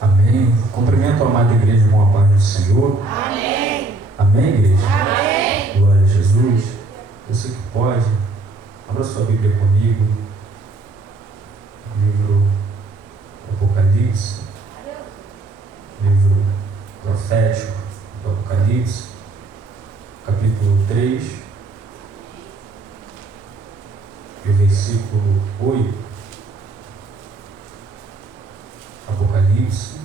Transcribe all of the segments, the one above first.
Amém. Cumprimento a amada igreja com a paz do Senhor. Amém. Amém, igreja? Amém. Glória a Jesus. Você que pode, abra sua Bíblia comigo. Livro Apocalipse. Livro profético do Apocalipse. Capítulo 3. E o versículo 8. Apocalipse,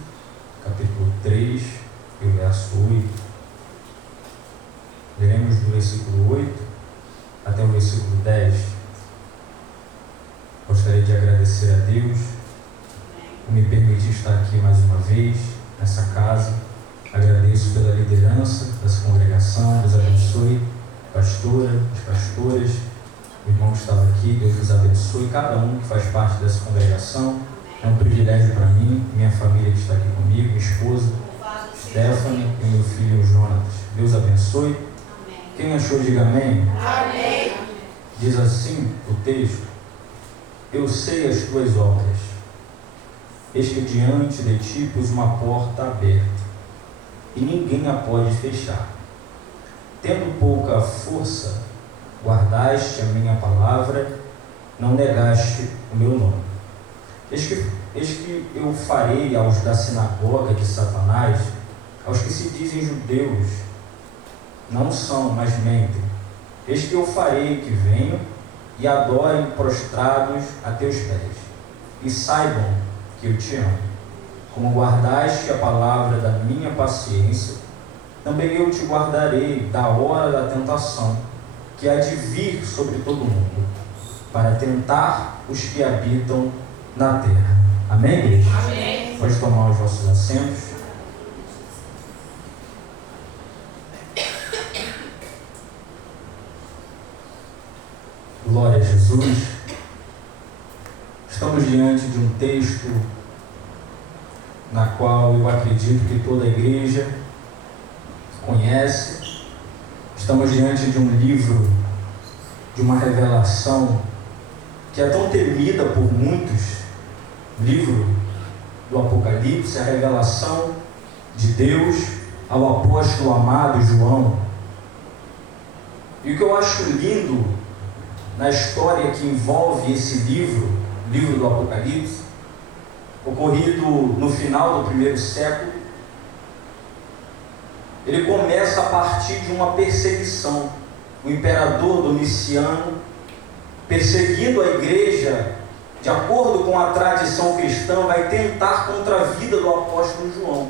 capítulo 3, e o verso 8. Leremos do versículo 8 até o versículo 10. Gostaria de agradecer a Deus por me permitir estar aqui mais uma vez, nessa casa. Agradeço pela liderança dessa congregação. Deus abençoe a pastora, as pastoras, o irmão que estava aqui. Deus nos abençoe, cada um que faz parte dessa congregação. É um privilégio para mim, minha família que está aqui comigo, minha esposa, Stephanie e meu filho Jonatas. Deus abençoe. Amém. Quem achou, diga amém. Amém. Diz assim o texto: eu sei as tuas obras, eis que diante de ti pus uma porta aberta, e ninguém a pode fechar. Tendo pouca força, guardaste a minha palavra, não negaste o meu nome. Eis que eu farei aos da sinagoga de Satanás, aos que se dizem judeus, não são, mas mentem. Eis que eu farei que venham e adorem prostrados a teus pés, e saibam que eu te amo. Como guardaste a palavra da minha paciência, também eu te guardarei da hora da tentação, que há de vir sobre todo mundo, para tentar os que habitam na terra. Amém, igreja? Amém. Pode tomar os vossos assentos. Glória a Jesus. Estamos diante de um texto na qual eu acredito que toda a igreja conhece. Estamos diante de um livro, de uma revelação que é tão temida por muitos. Livro do Apocalipse, a revelação de Deus ao apóstolo amado João. E o que eu acho lindo na história que envolve esse livro, livro do Apocalipse, ocorrido no final do primeiro século, ele começa a partir de uma perseguição. O imperador Domiciano, perseguindo a igreja, de acordo com a tradição cristã, vai tentar contra a vida do apóstolo João,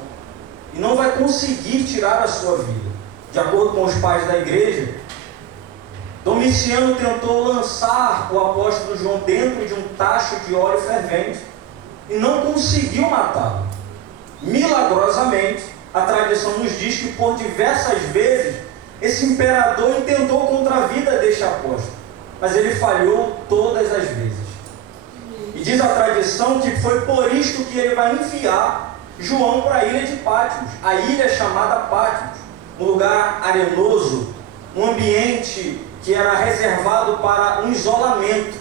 e não vai conseguir tirar a sua vida. De acordo com os pais da igreja, Domiciano tentou lançar o apóstolo João dentro de um tacho de óleo fervente, e não conseguiu matá-lo. Milagrosamente, a tradição nos diz que por diversas vezes, esse imperador intentou contra a vida deste apóstolo, mas ele falhou todas as vezes. E diz a tradição que foi por isto que ele vai enviar João para a ilha de Patmos, a ilha chamada Patmos, um lugar arenoso, um ambiente que era reservado para um isolamento,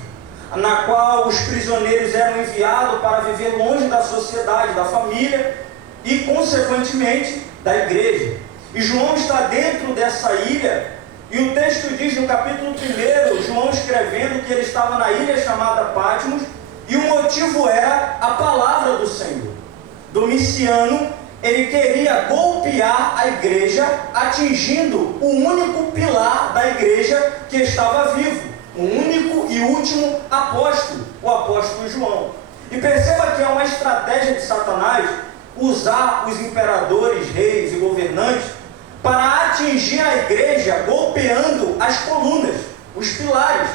na qual os prisioneiros eram enviados para viver longe da sociedade, da família e, consequentemente, da igreja. E João está dentro dessa ilha, e o texto diz no capítulo 1, João escrevendo que ele estava na ilha chamada Patmos, e o motivo era a palavra do Senhor. Domiciano, ele queria golpear a igreja, atingindo o único pilar da igreja que estava vivo, o único e último apóstolo, o apóstolo João. E perceba que é uma estratégia de Satanás usar os imperadores, reis e governantes para atingir a igreja golpeando as colunas, os pilares.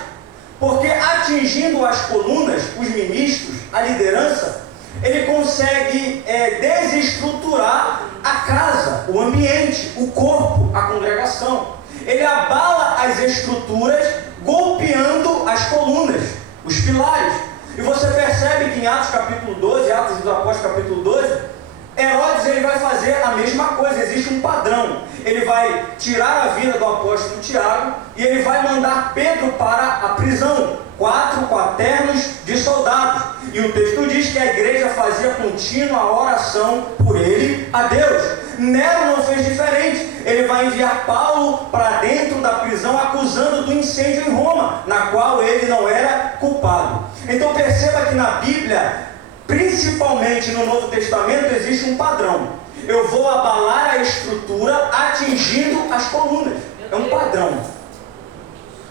Porque atingindo as colunas, os ministros, a liderança, ele consegue desestruturar a casa, o ambiente, o corpo, a congregação. Ele abala as estruturas, golpeando as colunas, os pilares. E você percebe que em Atos capítulo 12, Atos dos Apóstolos capítulo 12, Herodes ele vai fazer a mesma coisa, existe um padrão. Ele vai tirar a vida do apóstolo Tiago e ele vai mandar Pedro para a prisão, 4 quaternos de soldados. E o texto diz que a igreja fazia contínua oração por ele a Deus. Nero não fez diferente. Ele vai enviar Paulo para dentro da prisão, acusando do incêndio em Roma, na qual ele não era culpado. Então perceba que na Bíblia, principalmente no Novo Testamento, existe um padrão. Eu vou abalar a estrutura atingindo as colunas. É um padrão.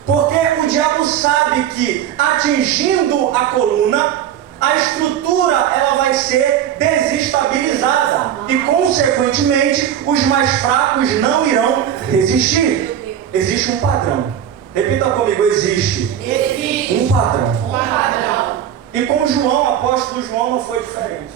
Porque o diabo sabe que atingindo a coluna, a estrutura ela vai ser desestabilizada e, consequentemente, os mais fracos não irão resistir. Existe um padrão. Repita comigo: existe um padrão. E com João, o apóstolo João, não foi diferente.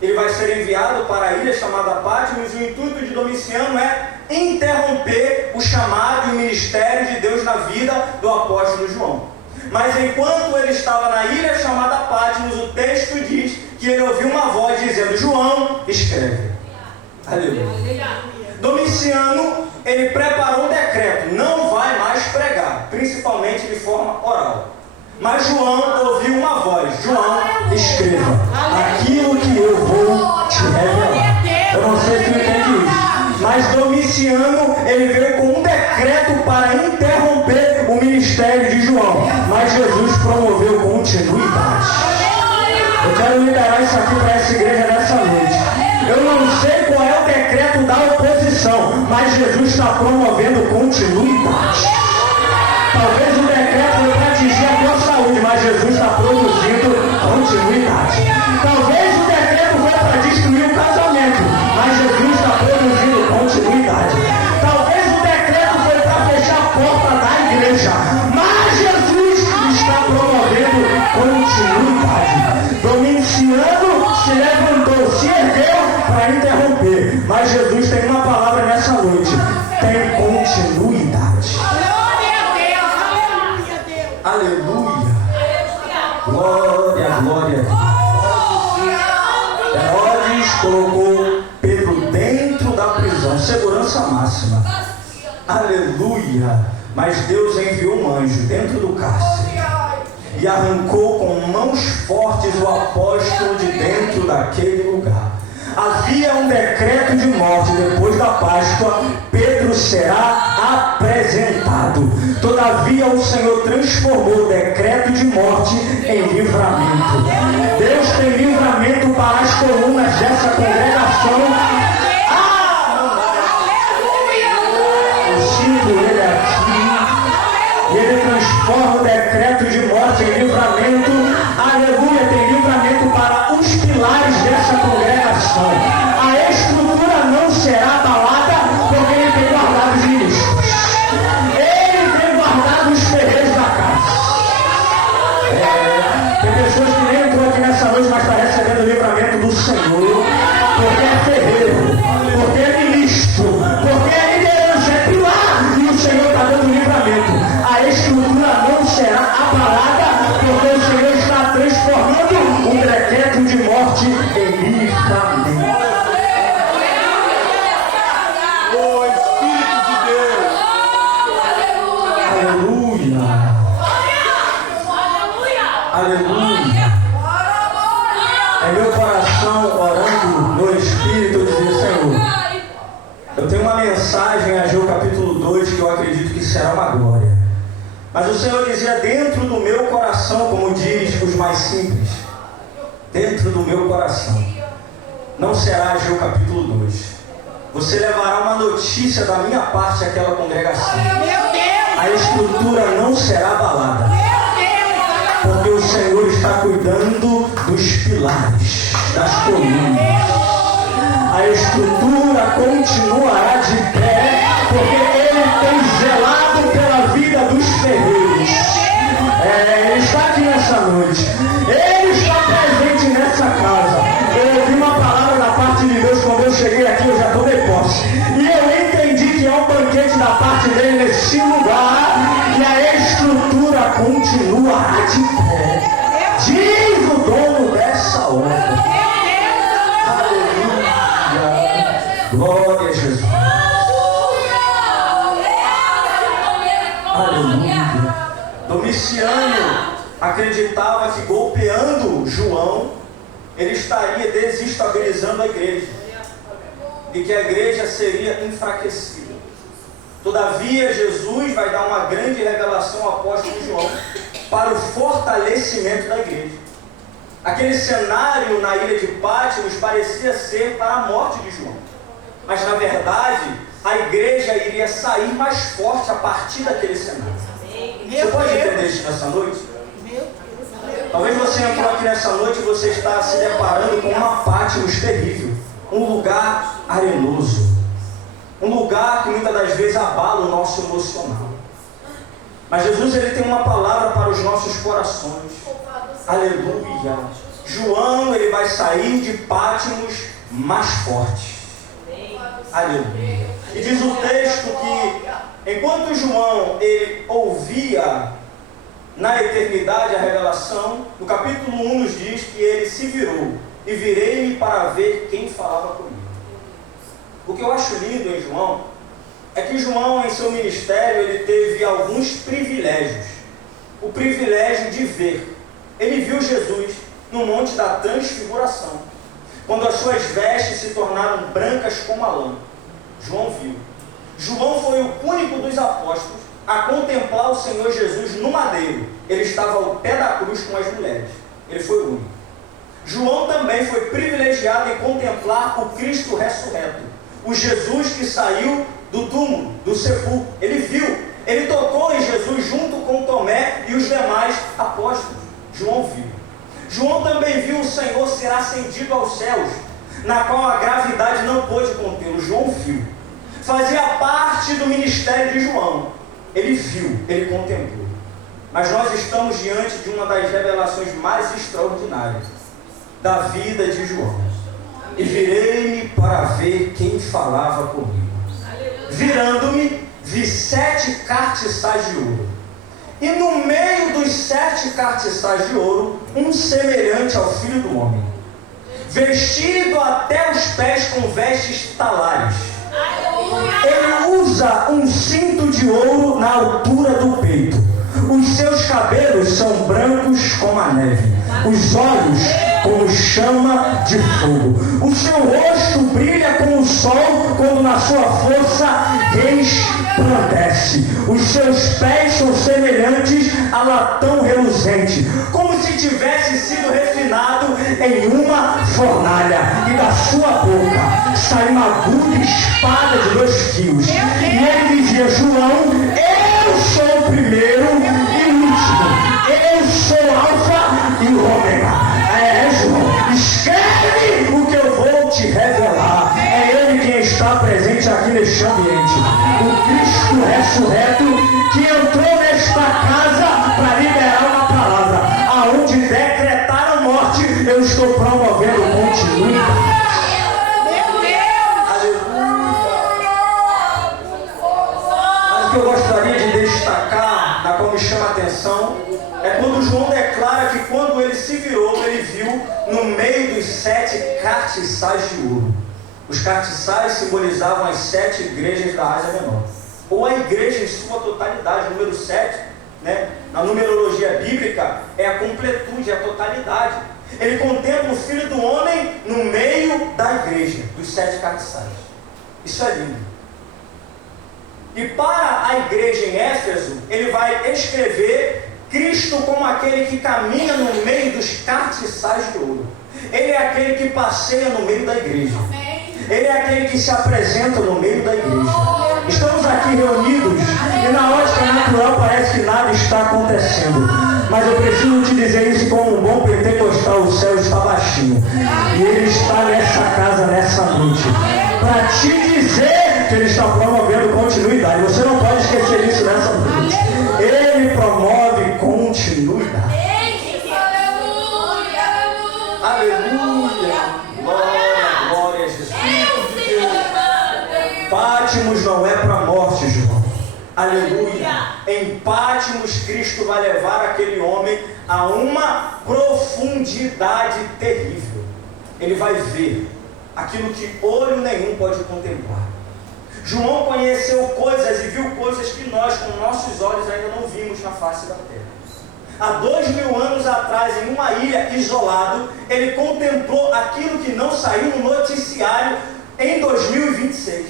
Ele vai ser enviado para a ilha chamada Patmos, e o intuito de Domiciano é interromper o chamado e o ministério de Deus na vida do apóstolo João. Mas enquanto ele estava na ilha chamada Patmos, o texto diz que ele ouviu uma voz dizendo: João, escreve. Aleluia. Domiciano, ele preparou um decreto: não vai mais pregar, principalmente de forma oral. Mas João ouviu uma voz: João, escreva aquilo que eu vou te revelar. Eu não sei se tu entende isso, mas Domiciano, ele veio com um decreto para interromper o ministério de João, mas Jesus promoveu continuidade. Eu quero liberar isso aqui para essa igreja nessa noite. Eu não sei qual é o decreto da oposição, mas Jesus está promovendo continuidade. Talvez o decreto foi para atingir a tua saúde, mas Jesus está produzindo continuidade. Talvez o decreto foi para destruir o casamento, mas Jesus está produzindo continuidade. Talvez o decreto foi para fechar a porta da igreja, mas Jesus está promovendo continuidade. Domiciano se levantou, se ergueu para interromper, mas Jesus tem uma palavra nessa noite: tem continuidade. Aleluia. Glória, glória a Deus. Herodes colocou Pedro dentro da prisão, segurança máxima. Aleluia. Mas Deus enviou um anjo dentro do cárcere e arrancou com mãos fortes o apóstolo de dentro daquele lugar. Havia um decreto de morte. Depois da Páscoa, Pedro será apresentado. Todavia o Senhor transformou o decreto de morte em livramento. Deus tem livramento para as colunas dessa congregação. Eu sinto ele aqui. E ele transforma o decreto de morte em livramento. Aleluia, tem livramento para os pilares dessa congregação. A estrutura não será abalada, porque ele tem guardado os ministros. Ele tem guardado os ferreiros da casa. Tem pessoas que nem entrou aqui nessa noite, mas está recebendo o livramento do Senhor, porque é ferreiro, porque é ministro, porque é liderança, é pilar, e o Senhor está dando livramento. A estrutura não será abalada, porque o Senhor está transformando um decreto de morte em livramento. O Espírito de Deus. Aleluia. Aleluia. É meu coração orando no Espírito, dizer: Senhor, eu tenho uma mensagem em Ageu capítulo 2 que eu acredito que será uma glória. Mas o Senhor dizia: dentro do meu coração, como diz os mais simples, dentro do meu coração, não será Ageu capítulo 2. Você levará uma notícia da minha parte àquela congregação. A estrutura não será abalada, porque o Senhor está cuidando dos pilares, das colunas. A estrutura continuará de pé, porque Ele tem zelado pela vida dos ferreiros. Ele está aqui nessa noite. Ele está presente nessa casa. Eu ouvi uma palavra da parte de Deus quando eu cheguei aqui, eu já tomei posse. E eu entendi que é um banquete da parte dele nesse lugar. E a estrutura continuará de pé. Diz o dono dessa obra. Aleluia. Glória a Jesus. Aleluia. Domiciano acreditava que golpeando João, ele estaria desestabilizando a igreja e que a igreja seria enfraquecida. Todavia, Jesus vai dar uma grande revelação ao apóstolo João para o fortalecimento da igreja. Aquele cenário na ilha de Pátimos parecia ser para a morte de João, mas na verdade a igreja iria sair mais forte a partir daquele cenário. Você pode entender isso nessa noite? Talvez você entrou aqui nessa noite e você está se deparando com uma Pátimos terrível, um lugar arenoso, um lugar que muitas das vezes abala o nosso emocional. Mas Jesus, ele tem uma palavra para os nossos corações. Aleluia. João, ele vai sair de Pátimos mais forte. Aleluia. E diz o texto que enquanto João ele ouvia na eternidade a revelação, no capítulo 1 nos diz que ele se virou e virei-me para ver quem falava comigo. O que eu acho lindo em João é que João, em seu ministério, ele teve alguns privilégios. O privilégio de ver. Ele viu Jesus no Monte da Transfiguração, quando as suas vestes se tornaram brancas como a lã. João viu. João foi o único dos apóstolos a contemplar o Senhor Jesus no madeiro. Ele estava ao pé da cruz com as mulheres. Ele foi o único. João também foi privilegiado em contemplar o Cristo ressurreto, o Jesus que saiu do túmulo, do sepulcro. Ele viu, ele tocou em Jesus junto com Tomé e os demais apóstolos. João viu. João também viu o Senhor ser ascendido aos céus, na qual a gravidade não pôde contê-lo. João viu. Fazia parte do ministério de João. Ele viu, ele contemplou. Mas nós estamos diante de uma das revelações mais extraordinárias da vida de João. E virei-me para ver quem falava comigo. Virando-me, vi 7 cartiçais de ouro. E no meio dos 7 cartiçais de ouro, um semelhante ao Filho do Homem, vestido até os pés com vestes talares. Ele usa um cinto de ouro na altura do peito. Os seus cabelos são brancos como a neve, os olhos como chama de fogo. O seu rosto brilha como o sol quando na sua força resplandece. Os seus pés são semelhantes a latão reluzente, como se tivesse sido refinado em uma fornalha. E da sua boca sai uma aguda espada de 2 fios. E ele dizia: João, eu sou o primeiro e o último. Eu sou Alfa e o Ômega. João, escreve o que eu vou te revelar. É ele quem está presente aqui neste ambiente. O Cristo ressurreto que entrou nesta casa para liberar uma palavra. Aonde decretaram morte, eu estou promovendo continuidade. Mas o que eu gostaria de destacar, na qual me chama a atenção, é quando João declara que quando ele se virou, ele viu no meio dos 7 cartiçais de ouro. Os cartiçais simbolizavam as 7 igrejas da Ásia Menor, ou a igreja em sua totalidade. O número 7, na numerologia bíblica, é a completude, é a totalidade. Ele contempla o Filho do Homem no meio da igreja, dos 7 cartiçais. Isso é lindo. E para a igreja em Éfeso, ele vai escrever Cristo como aquele que caminha no meio dos cartiçais de ouro. Ele é aquele que passeia no meio da igreja. Ele é aquele que se apresenta no meio da igreja. Estamos aqui reunidos e na ótica natural parece que nada está acontecendo. Mas eu preciso te dizer isso como um bom pentecostal: o céu está baixinho. E ele está nessa casa nessa noite para te dizer que ele está promovendo continuidade. Você não pode esquecer isso nessa noite. Ele promove continuidade. Aleluia. Glória a Jesus. Pátimos não é para a morte, João. Aleluia. Em Pátimos, Cristo vai levar aquele homem a uma profundidade terrível. Ele vai ver aquilo que olho nenhum pode contemplar. João conheceu coisas e viu coisas que nós, com nossos olhos, ainda não vimos na face da terra. há 2000 anos atrás, em uma ilha, isolado, ele contemplou aquilo que não saiu no noticiário em 2026.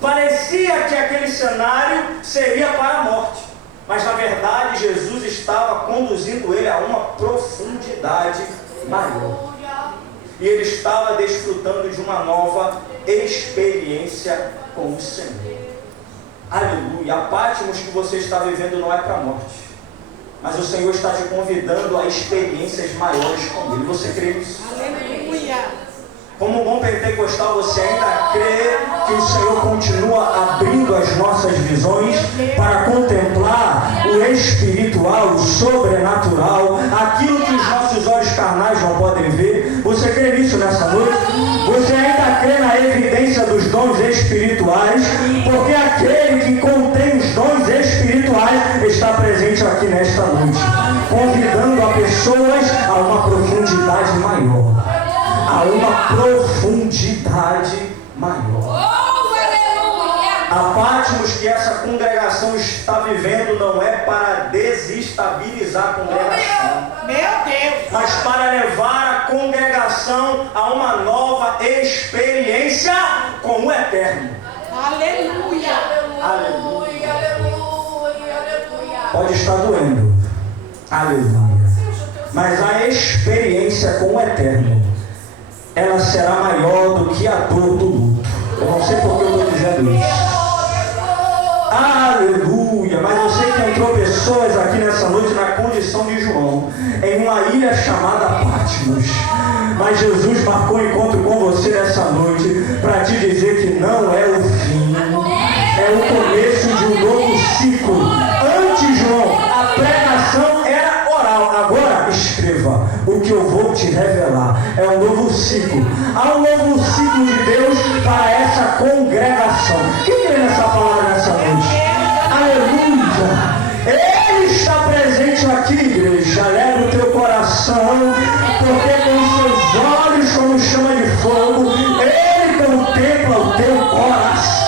Parecia que aquele cenário seria para a morte, mas na verdade Jesus estava conduzindo ele a uma profundidade maior. E ele estava desfrutando de uma nova experiência com o Senhor. Aleluia. A Patmos que você está vivendo não é para a morte, mas o Senhor está te convidando a experiências maiores com Ele. Você crê nisso? Aleluia. Como um bom pentecostal, você ainda crê que o Senhor continua abrindo as nossas visões para contemplar o espiritual, o sobrenatural, aquilo que os nossos olhos carnais não podem ver? Você crê nisso nessa noite? Você ainda crê na evidência dos dons espirituais? Porque aquele que contém os dons espirituais está presente aqui nesta noite, convidando a pessoas a uma profundidade maior. A uma profundidade maior. A Patmos que essa congregação está vivendo não é para desestabilizar a congregação, Meu Deus. mas para levar a congregação a uma nova experiência com o Eterno. Aleluia. Aleluia. Aleluia. Pode estar doendo, aleluia, mas a experiência com o Eterno, ela será maior do que a dor do luto. Eu não sei por que eu estou dizendo isso. Aleluia. Mas eu sei que entrou pessoas aqui nessa noite na condição de João, em uma ilha chamada Patmos. Mas Jesus marcou um encontro com você nessa noite para te dizer que não é o fim, é o começo de um novo ciclo. Antes, João, a pregação era oral. Agora escreva: o que eu vou te revelar é um novo ciclo. Há um novo ciclo de Deus para essa congregação. Quem crê nessa palavra nessa noite? Aleluia. Ele está presente aqui, igreja. Alegra o teu coração, porque com seus olhos como chama de fogo, Ele contempla o teu coração.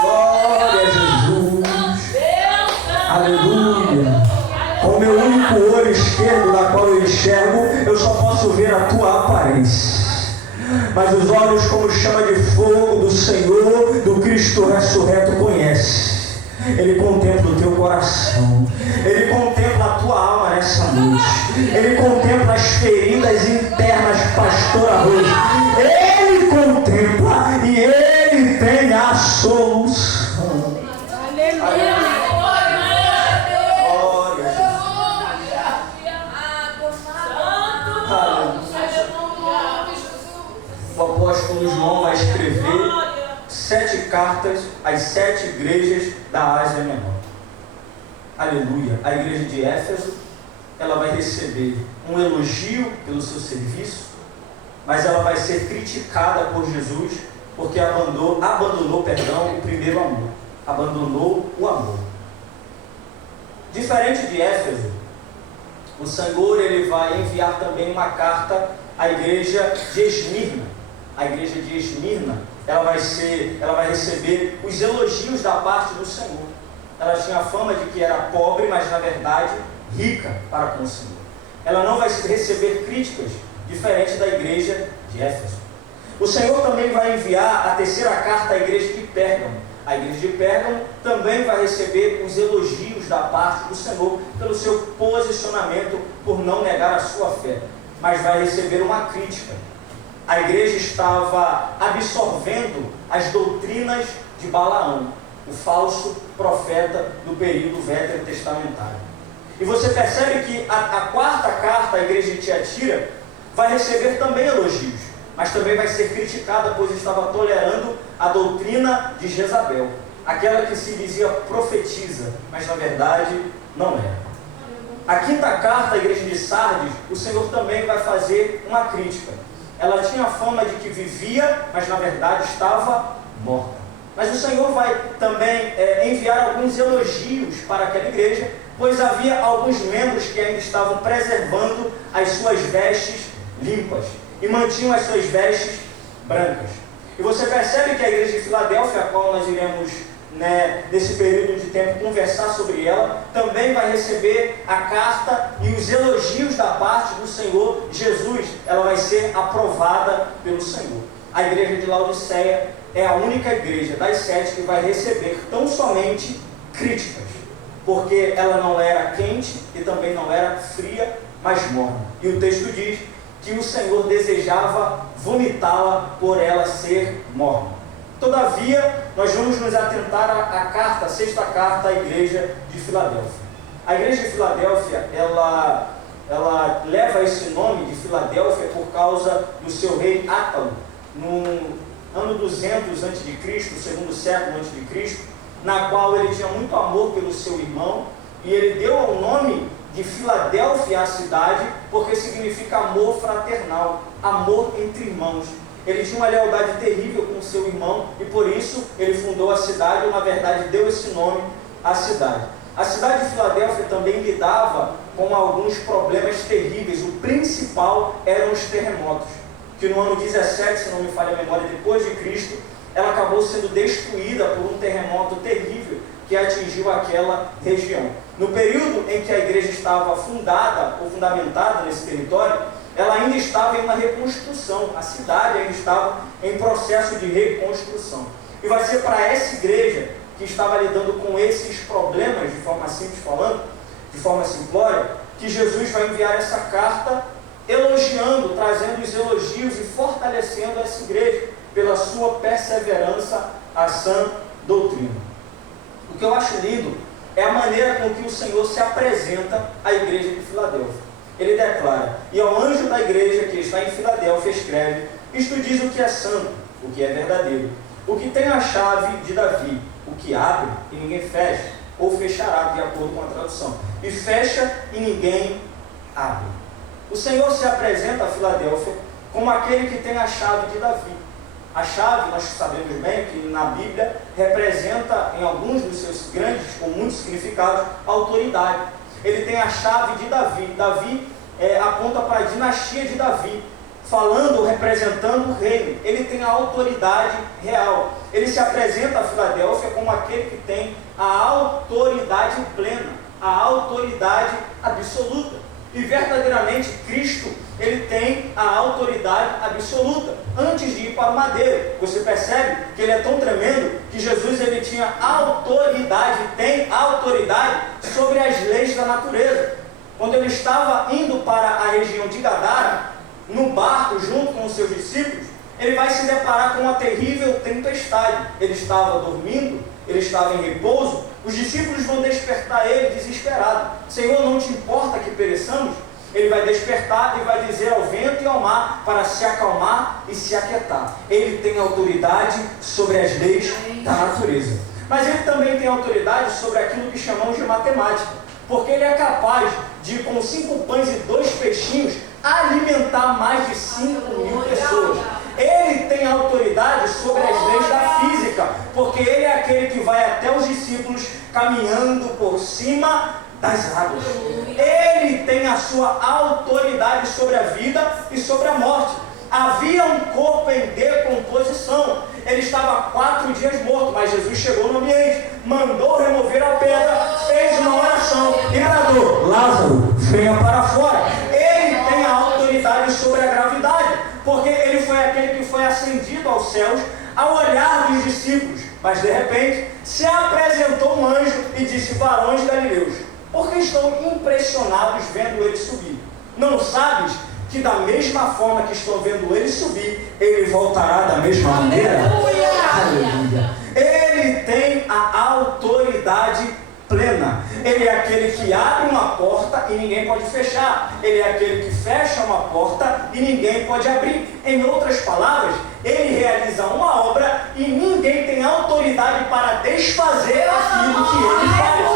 Glória a Jesus. Aleluia. Com o meu único olho esquerdo, na qual eu enxergo, eu só posso ver a tua aparência. Mas os olhos como chama de fogo do Senhor, do Cristo ressurreto, conhece. Ele contempla o teu coração. Ele contempla a tua alma nessa noite. Ele contempla as feridas internas, pastor Arroz. Ele contempla e Ele tem a solução. Aleluia. O apóstolo João vai escrever 7 cartas às 7 igrejas da Ásia Menor. Aleluia. A igreja de Éfeso, ela vai receber um elogio pelo seu serviço, mas ela vai ser criticada por Jesus porque abandonou o primeiro amor. Abandonou o amor. Diferente de Éfeso, o Senhor ele vai enviar também uma carta à igreja de Esmirna. A igreja de Esmirna, ela vai receber os elogios da parte do Senhor. Ela tinha a fama de que era pobre, mas na verdade rica para com o Senhor. Ela não vai receber críticas, diferente da igreja de Éfeso. O Senhor também vai enviar a 3ª carta à igreja de Pérgamo. A igreja de Pérgamo também vai receber os elogios da parte do Senhor pelo seu posicionamento por não negar a sua fé, mas vai receber uma crítica. A igreja estava absorvendo as doutrinas de Balaão, o falso profeta do período veterotestamentário. E você percebe que a 4ª carta à igreja de Tiatira vai receber também elogios, mas também vai ser criticada, pois estava tolerando a doutrina de Jezabel, aquela que se dizia profetiza, mas na verdade não era. A 5ª carta à igreja de Sardes, o Senhor também vai fazer uma crítica. Ela tinha a fama de que vivia, mas na verdade estava morta. Mas o Senhor vai também enviar alguns elogios para aquela igreja, pois havia alguns membros que ainda estavam preservando as suas vestes limpas e mantinham as suas vestes brancas. E você percebe que a igreja de Filadélfia, a qual nós iremos né, nesse período de tempo, conversar sobre ela, também vai receber a carta e os elogios da parte do Senhor Jesus. Ela vai ser aprovada pelo Senhor. A igreja de Laodiceia é a única igreja das 7 que vai receber tão somente críticas, porque ela não era quente e também não era fria, mas morna. E o texto diz que o Senhor desejava vomitá-la por ela ser morna. Todavia, nós vamos nos atentar à carta, a 6ª carta à igreja de Filadélfia. A igreja de Filadélfia, ela leva esse nome de Filadélfia por causa do seu rei Átalo. No ano 200 a.C., no segundo século a.C., na qual ele tinha muito amor pelo seu irmão, e ele deu o nome de Filadélfia à cidade, porque significa amor fraternal, amor entre irmãos. Ele tinha uma lealdade terrível com o seu irmão, e por isso ele fundou a cidade, ou na verdade deu esse nome à cidade. A cidade de Filadélfia também lidava com alguns problemas terríveis. O principal eram os terremotos, que no ano 17, se não me falha a memória, depois de Cristo, ela acabou sendo destruída por um terremoto terrível que atingiu aquela região. No período em que a igreja estava fundada ou fundamentada nesse território, ela ainda estava em uma reconstrução, a cidade ainda estava em processo de reconstrução. E vai ser para essa igreja que estava lidando com esses problemas, de forma simples falando, de forma simplória, que Jesus vai enviar essa carta elogiando, trazendo os elogios e fortalecendo essa igreja pela sua perseverança à sã doutrina. O que eu acho lindo é a maneira com que o Senhor se apresenta à igreja de Filadélfia. Ele declara: e ao anjo da igreja que está em Filadélfia escreve: isto diz o que é santo, o que é verdadeiro, o que tem a chave de Davi, o que abre e ninguém fecha, ou fechará, de acordo com a tradução, e fecha e ninguém abre. O Senhor se apresenta a Filadélfia como aquele que tem a chave de Davi. A chave, nós sabemos bem que na Bíblia representa, em alguns dos seus grandes ou muitos significados, a autoridade. Ele tem a chave de Davi. Davi aponta para a dinastia de Davi, falando ou representando o reino. Ele tem a autoridade real. Ele se apresenta a Filadélfia como aquele que tem a autoridade plena, a autoridade absoluta. E verdadeiramente Cristo, ele tem a autoridade absoluta antes de ir para o madeiro. Você percebe que ele é tão tremendo que Jesus ele tinha autoridade, tem autoridade sobre as leis da natureza. Quando ele estava indo para a região de Gadara, no barco junto com os seus discípulos, ele vai se deparar com uma terrível tempestade. Ele estava dormindo, ele estava em repouso. Os discípulos vão despertar ele desesperado. Senhor, não te importa que pereçamos? Ele vai despertar e vai dizer ao vento e ao mar para se acalmar e se aquietar. Ele tem autoridade sobre as leis da natureza. Mas ele também tem autoridade sobre aquilo que chamamos de matemática, porque ele é capaz de, com 5 pães e 2 peixinhos, alimentar mais de 5.000 pessoas. Ele tem autoridade sobre as leis da física, porque ele é aquele que vai até os discípulos caminhando por cima das águas. Ele tem a sua autoridade sobre a vida e sobre a morte. Havia um corpo em decomposição. Ele estava 4 dias morto, mas Jesus chegou no ambiente, mandou remover a pedra, fez uma oração e bradou: Lázaro, venha para fora. Ele tem a autoridade sobre a gravidade, porque ele foi aquele que foi ascendido aos céus ao olhar dos discípulos. Mas de repente se apresentou um anjo e disse: varões galileus, por que estão impressionados vendo ele subir? Não sabes que da mesma forma que estão vendo ele subir, ele voltará da mesma maneira? Aleluia! Ele tem a autoridade plena. Ele é aquele que abre uma porta e ninguém pode fechar. Ele é aquele que fecha uma porta e ninguém pode abrir. Em outras palavras, ele realiza uma obra e ninguém tem autoridade para desfazer aquilo que ele faz.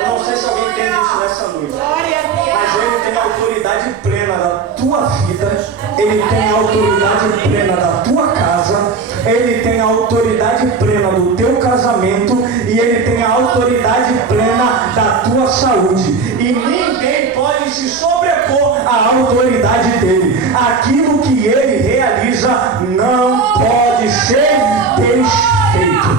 Eu não sei se alguém entende isso nessa noite, mas ele tem a autoridade plena da tua vida, ele tem a autoridade plena da tua casa, ele tem a autoridade plena do teu casamento e ele tem a autoridade plena da tua saúde. E ninguém pode se sobrepor à autoridade dele. Aquilo que ele realiza não pode ser desfeito.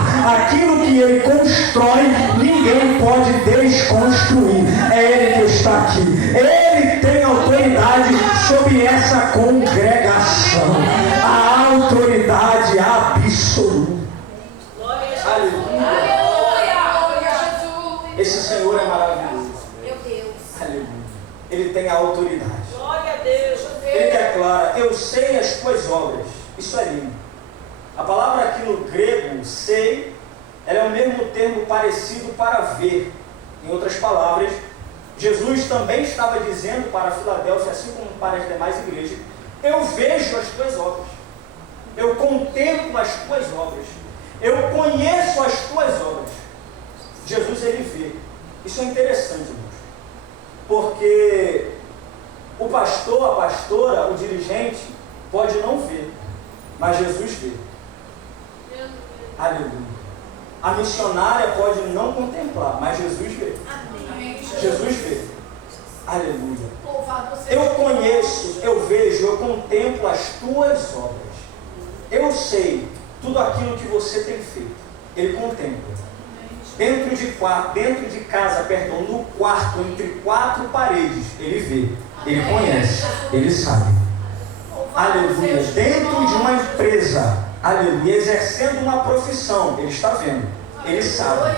aquilo que Ele constrói, ninguém pode desconstruir. É Ele que está aqui. Ele tem autoridade sobre essa congregação. A autoridade absoluta. Aleluia. Esse Senhor é maravilhoso. Meu Deus. Aleluia. Ele tem a autoridade. Glória a Deus. Ele declara: eu sei as tuas obras. Isso é lindo. A palavra aqui no grego, sei, ela é o mesmo termo parecido para ver. Em outras palavras, Jesus também estava dizendo para a Filadélfia, assim como para as demais igrejas: eu vejo as tuas obras, eu contemplo as tuas obras, eu conheço as tuas obras. Jesus, ele vê. Isso é interessante, irmãos, porque o pastor, a pastora, o dirigente pode não ver, mas Jesus vê. Aleluia. A missionária pode não contemplar, mas Jesus vê. Amém. Jesus vê. Aleluia. Louvado seja Eu Deus. conheço, eu vejo, eu contemplo as tuas obras. Eu sei tudo aquilo que você tem feito. Ele contempla. Dentro de casa, no quarto, entre quatro paredes, ele vê, ele conhece, ele sabe. Aleluia. Dentro de uma empresa, aleluia, exercendo uma profissão, ele está vendo, ele sabe,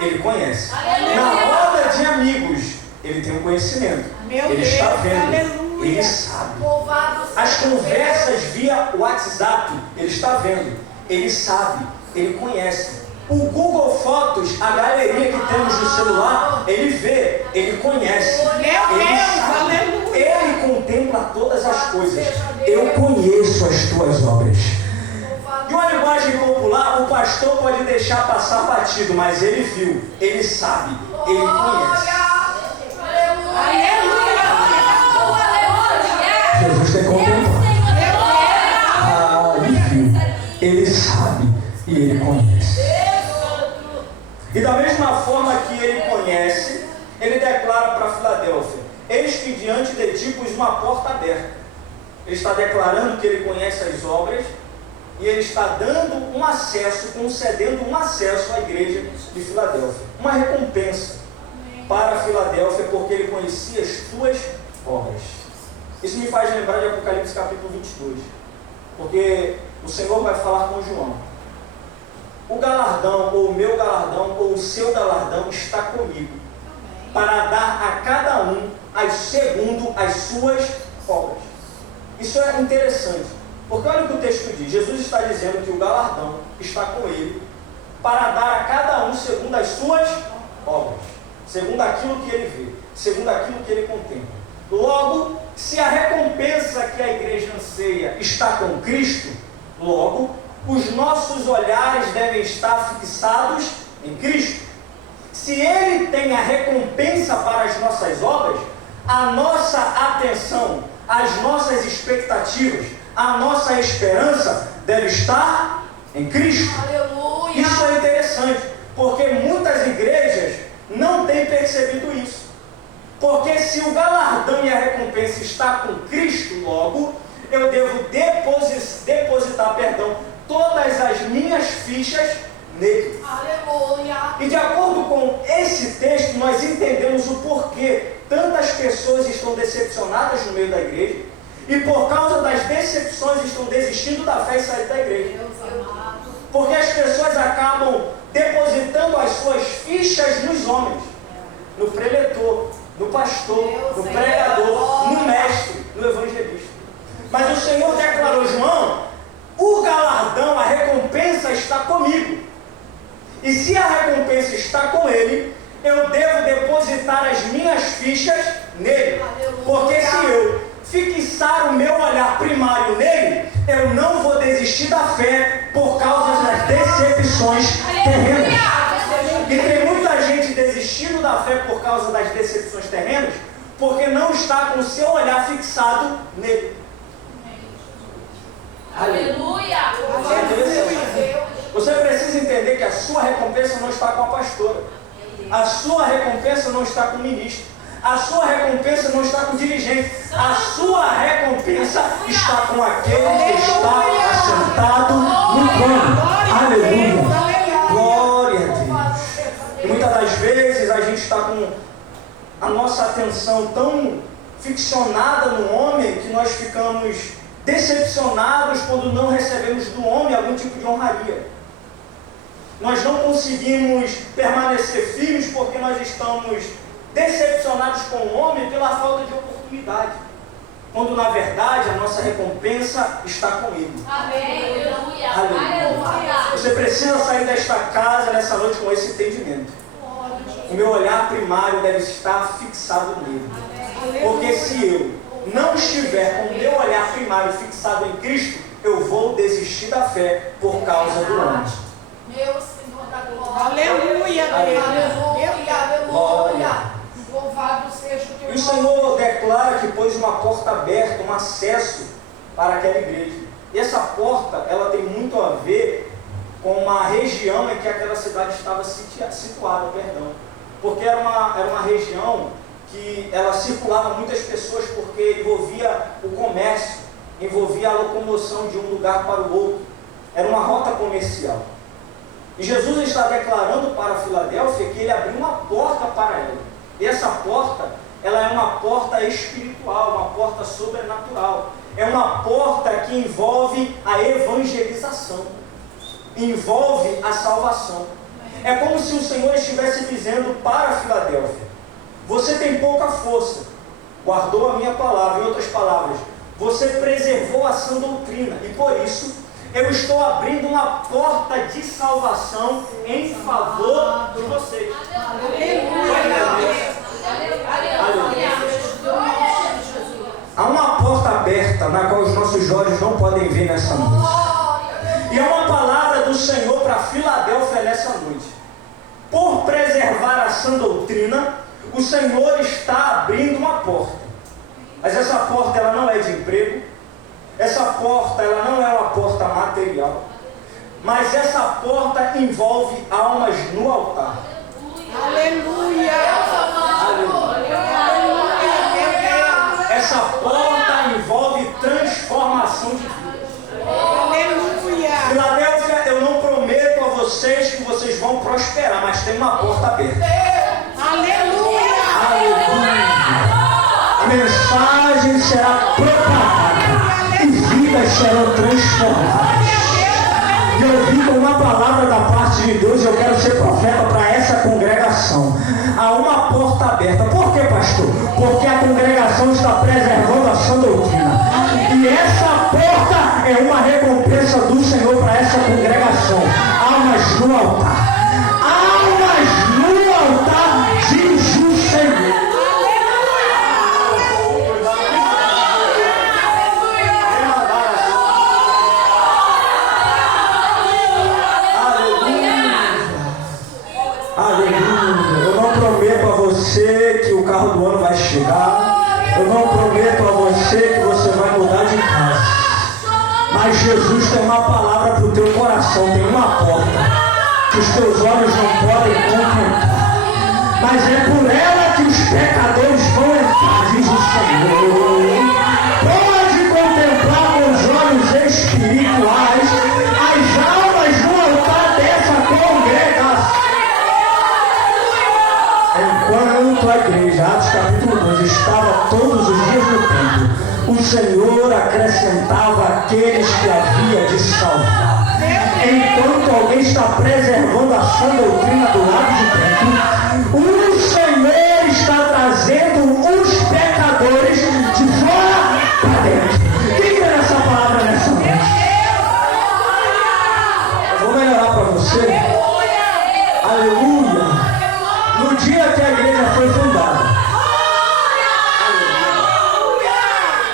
ele conhece. Na roda de amigos, ele tem um conhecimento, ele está vendo, ele sabe. As conversas via WhatsApp, ele está vendo, ele sabe, ele conhece. O Google Fotos, a galeria que temos no celular, ele vê, ele conhece, ele sabe, ele contempla todas as coisas. Eu conheço as tuas obras. De uma linguagem popular, o pastor pode deixar passar batido, mas ele viu, ele sabe, ele conhece. Jesus tem contemplado. Ele viu, ele sabe e ele conhece. E da mesma forma que ele conhece, ele declara para Filadélfia: eis que diante de ti pus uma porta aberta. Ele está declarando que ele conhece as obras e ele está dando um acesso, concedendo um acesso à igreja de Filadélfia. Uma recompensa para Filadélfia, porque ele conhecia as suas obras. Isso me faz lembrar de Apocalipse capítulo 22, porque o Senhor vai falar com João: o galardão, ou o meu galardão, ou o seu galardão está comigo, para dar a cada um segundo as suas obras. Isso é interessante, porque olha o que o texto diz. Jesus está dizendo que o galardão está com ele, para dar a cada um segundo as suas obras, segundo aquilo que ele vê, segundo aquilo que ele contempla. Logo, se a recompensa que a igreja anseia está com Cristo, logo, os nossos olhares devem estar fixados em Cristo. Se Ele tem a recompensa para as nossas obras, a nossa atenção, as nossas expectativas, a nossa esperança deve estar em Cristo. Aleluia. Isso é interessante, porque muitas igrejas não têm percebido isso. Porque se o galardão e a recompensa está com Cristo, logo, eu devo depositar todas as minhas fichas nele. Aleluia. E de acordo com esse texto, nós entendemos o porquê tantas pessoas estão decepcionadas no meio da igreja e por causa das decepções estão desistindo da fé e saindo da igreja. Porque as pessoas acabam depositando as suas fichas nos homens, no preletor, no pastor, no pregador, no mestre, no evangelista. Mas o Senhor declarou: João, o galardão, a recompensa está comigo. E se a recompensa está com ele, eu devo depositar as minhas fichas nele. Porque se eu fixar o meu olhar primário nele, eu não vou desistir da fé por causa das decepções terrenas. E tem muita gente desistindo da fé por causa das decepções terrenas, porque não está com o seu olhar fixado nele. Aleluia. Você precisa entender que a sua recompensa não está com a pastora, a sua recompensa não está com o ministro, a sua recompensa não está com o dirigente, a sua recompensa está com aquele que está assentado no trono. Aleluia. Glória das vezes a gente está com a nossa atenção tão ficcionada no homem que nós ficamos decepcionados quando não recebemos do homem algum tipo de honraria. Nós não conseguimos permanecer firmes porque nós estamos decepcionados com o homem pela falta de oportunidade, quando na verdade a nossa recompensa está com ele. Amém. Aleluia. Você precisa sair desta casa nessa noite com esse entendimento. O meu olhar primário deve estar fixado nele. Porque se eu não estiver com o meu olhar primário fixado em Cristo, eu vou desistir da fé por causa do homem. Meu Senhor da glória. Aleluia. Aleluia. Louvado seja o teu nome. E o Senhor declara que pôs uma porta aberta, um acesso para aquela igreja. E essa porta, ela tem muito a ver com uma região em que aquela cidade estava situada, porque era uma região que ela circulava muitas pessoas, porque envolvia o comércio, envolvia a locomoção de um lugar para o outro. Era uma rota comercial. E Jesus está declarando para a Filadélfia que ele abriu uma porta para ela. E essa porta, ela é uma porta espiritual, uma porta sobrenatural. É uma porta que envolve a evangelização, envolve a salvação. É como se o Senhor estivesse dizendo para a Filadélfia: você tem pouca força, guardou a minha palavra. Em outras palavras, você preservou a sã doutrina, e por isso eu estou abrindo uma porta de salvação em favor de vocês. Há uma porta aberta na qual os nossos olhos não podem ver nessa noite. E é uma palavra do Senhor para Filadélfia nessa noite. Por preservar a sã doutrina, o Senhor está abrindo uma porta. Mas essa porta, ela não é de emprego. Essa porta, ela não é uma porta material. Mas essa porta envolve almas no altar. Aleluia. Essa porta envolve transformação de vida. Aleluia. Filadélfia, eu não prometo a vocês que vocês vão prosperar, mas tem uma porta aberta. Aleluia. A mensagem será propagada e vidas serão transformadas. E eu vim com uma palavra da parte de Deus, e eu quero ser profeta para essa congregação. Há uma porta aberta. Por quê, pastor? Porque a congregação está preservando a sã doutrina. E essa porta é uma recompensa do Senhor para essa congregação. Almas no altar. Almas no altar, diz o Senhor. Que o carro do ano vai chegar. Eu não prometo a você que você vai mudar de casa. Mas Jesus tem uma palavra para o teu coração. Tem uma porta que os teus olhos não podem contemplar. Mas é por ela que os pecadores vão entrar, diz o Senhor. Pode contemplar com os olhos espirituais as almas no altar dessa congregação. Enquanto a igreja, Atos capítulo 2, estava todos os dias no templo, o Senhor acrescentava aqueles que havia de salvar. Enquanto alguém está preservando a sã doutrina do lado de dentro, o Senhor está trazendo os pecadores de fora para dentro. Quem quer essa palavra nessa noite? Eu vou melhorar para você. Aleluia. No dia que a igreja foi fundada,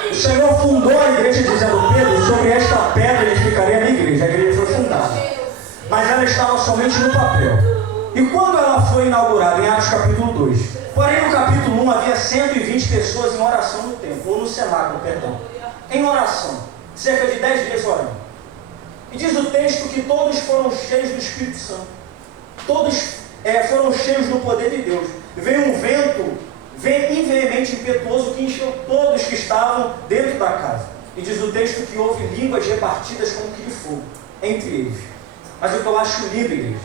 o Senhor fundou a igreja dizendo: Pedro, sobre esta pedra edificarei a minha igreja. A igreja foi fundada, mas ela estava somente no papel. E quando ela foi inaugurada, em Atos capítulo 2, porém no capítulo 1 havia 120 pessoas em oração no templo, ou no cenáculo, perdão, em oração, cerca de 10 dias orando. E diz o texto que todos foram cheios do Espírito Santo. Todos foram cheios do poder de Deus. Veio um vento veemente impetuoso que encheu todos que estavam dentro da casa. E diz o texto que houve línguas repartidas como que de fogo entre eles. Mas o que eu acho lindo, igreja,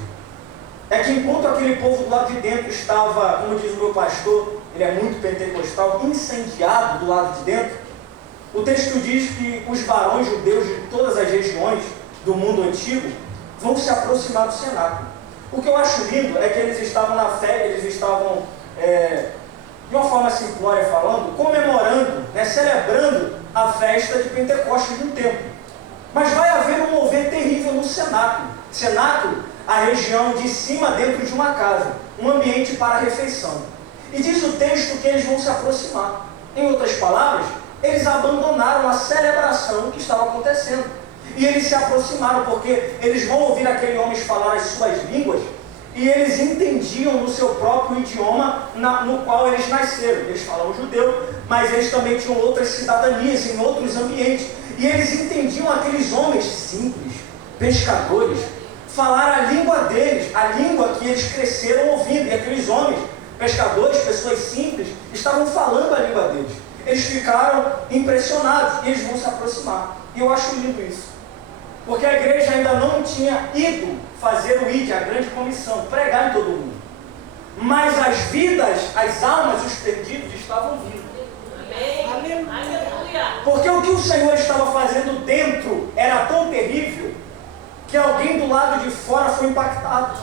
é que enquanto aquele povo do lado de dentro estava, como diz o meu pastor, ele é muito pentecostal, incendiado do lado de dentro, o texto diz que os varões judeus de todas as regiões do mundo antigo vão se aproximar do cenáculo. O que eu acho lindo é que eles estavam na fé, eles estavam, de uma forma simplória falando, comemorando, celebrando a festa de Pentecostes de um tempo. Mas vai haver um mover terrível no cenáculo. Cenáculo, a região de cima dentro de uma casa, um ambiente para refeição. E diz o texto que eles vão se aproximar. Em outras palavras, eles abandonaram a celebração que estava acontecendo. E eles se aproximaram porque eles vão ouvir aquele homem falar as suas línguas e eles entendiam no seu próprio idioma no qual eles nasceram. Eles falam judeu, mas eles também tinham outras cidadanias em outros ambientes. E eles entendiam aqueles homens simples, pescadores, falar a língua deles, a língua que eles cresceram ouvindo. E aqueles homens, pescadores, pessoas simples, estavam falando a língua deles. Eles ficaram impressionados e eles vão se aproximar. E eu acho lindo isso. Porque a igreja ainda não tinha ido fazer o ID, a grande comissão, pregar em todo mundo. Mas as vidas, as almas, os perdidos estavam vindo. Aleluia. Porque o que o Senhor estava fazendo dentro era tão terrível que alguém do lado de fora foi impactado.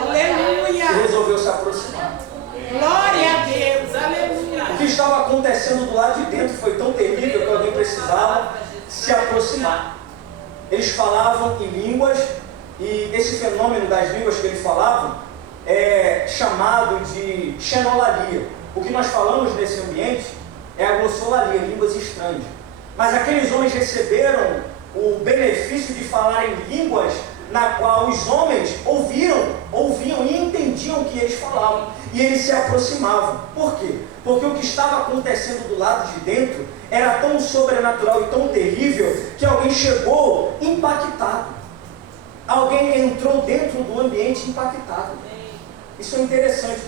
Aleluia. E resolveu se aproximar. Glória a Deus. Aleluia. O que estava acontecendo do lado de dentro foi tão terrível que alguém precisava se aproximar. Eles falavam em línguas, e esse fenômeno das línguas que eles falavam é chamado de xenolalia. O que nós falamos nesse ambiente é a glossolalia, línguas estranhas. Mas aqueles homens receberam o benefício de falar em línguas na qual os homens ouviam e entendiam o que eles falavam. E eles se aproximavam. Por quê? Porque o que estava acontecendo do lado de dentro era tão sobrenatural e tão terrível que alguém chegou impactado. Alguém entrou dentro do ambiente impactado. Isso é interessante.